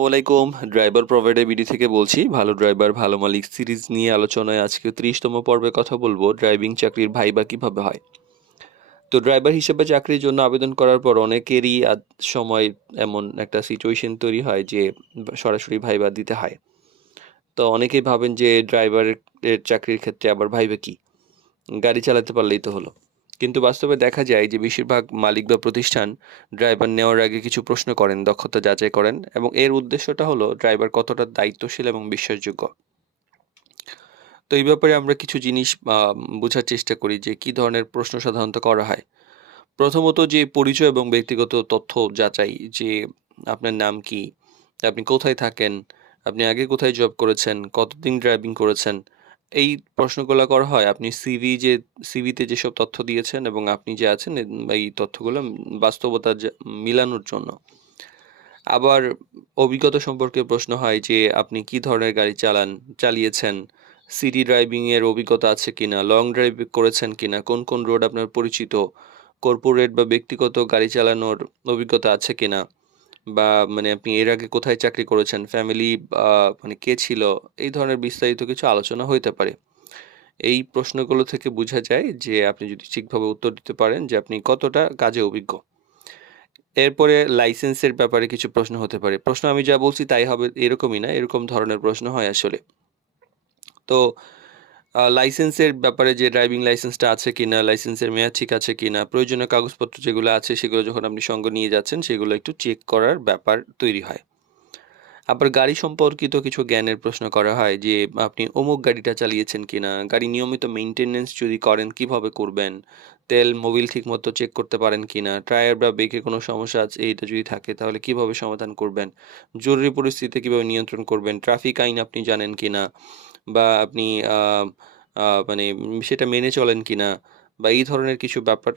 ওয়ালাইকুম। Driver provider BD থেকে বলছি। ভালো ড্রাইভার ভালো মালিক সিরিজ নিয়ে আলোচনায় আজকে ৩০তম পর্বে কথা বলবো ড্রাইভিং চাকরির ভাইবা কিভাবে হয়। তো ড্রাইভার হিসেবে চাকরির জন্য আবেদন করার পর অনেকেরই সময় এমন একটা সিচুয়েশন তৈরি হয় যে সরাসরি ভাইবা দিতে হয়। তো অনেকেই ভাবেন যে ড্রাইভারের চাকরির ক্ষেত্রে আবার ভাইবা কি, গাড়ি চালাতে পারলেই তো হলো। কিন্তু বাস্তবে দেখা যায় যে বেশিরভাগ মালিক বা প্রতিষ্ঠান ড্রাইভার নেওয়ার আগে কিছু প্রশ্ন করেন, দক্ষতা যাচাই করেন, এবং এর উদ্দেশ্যটা হলো ড্রাইভার কতটা দায়িত্বশীল এবং বিশ্বাসযোগ্য। তো এই ব্যাপারে আমরা কিছু জিনিস বোঝার চেষ্টা করি যে কি ধরনের প্রশ্ন সাধারণত করা হয়। প্রথমত যে পরিচয় এবং ব্যক্তিগত তথ্য যাচাই, যে আপনার নাম কি, আপনি কোথায় থাকেন, আপনি আগে কোথায় জব করেছেন, কতদিন ড্রাইভিং করেছেন, এই প্রশ্নগুলো করা হয় আপনি সিভিতে যেসব তথ্য দিয়েছেন এবং আপনি যে আছেন এই তথ্যগুলো বাস্তবতা মিলানোর জন্য। আবার অভিজ্ঞতা সম্পর্কে প্রশ্ন হয় যে আপনি কি ধরনের গাড়ি চালিয়েছেন, সিটি ড্রাইভিং এর অভিজ্ঞতা আছে কিনা, লং ড্রাইভ করেছেন কিনা, কোন কোন রোড আপনার পরিচিত, কর্পোরেট বা ব্যক্তিগত গাড়ি চালানোর অভিজ্ঞতা আছে কিনা, বা মানে আপনি এর আগে কোথায় চাকরি করেছেন, ফ্যামিলি মানে কে ছিল, এই ধরনের বিস্তারিত কিছু আলোচনা হইতে পারে। এই প্রশ্নগুলো থেকে বোঝা যায় যে আপনি যদি ঠিকভাবে উত্তর দিতে পারেন যে আপনি কতটা কাজে অভিজ্ঞ। এরপরে লাইসেন্সের ব্যাপারে কিছু প্রশ্ন হতে পারে। প্রশ্ন আমি যা বলছি তাই হবে এরকমই না, এরকম ধরনের প্রশ্ন হয় আসলে। তো লাইসেন্সের ব্যাপারে যে ড্রাইভিং লাইসেন্সটা আছে কিনা, লাইসেন্সের মেয়াদ ঠিক আছে কিনা, প্রয়োজনীয় কাগজপত্র যেগুলো আছে সেগুলো যখন আপনি সঙ্গে নিয়ে যাচ্ছেন সেগুলো একটু চেক করার ব্যাপার তৈরি হয়। আবার গাড়ি সম্পর্কিত কিছু জ্ঞানের প্রশ্ন করা হয় যে আপনি অমুক গাড়িটা চালিয়েছেন কিনা, গাড়ি নিয়মিত মেইনটেনেন্স যদি করেন কিভাবে করবেন, তেল মোবিল ঠিক মতো চেক করতে পারেন কিনা, টায়ার বা ব্রেকে কোনো সমস্যা আছে এইটা যদি থাকে তাহলে কিভাবে সমাধান করবেন, জরুরি পরিস্থিতিতে কিভাবে নিয়ন্ত্রণ করবেন, ট্রাফিক আইন আপনি জানেন কিনা, বা আপনি মানে সেটা মেনে চলেন কিনা, বা এই ধরনের কিছু ব্যাপার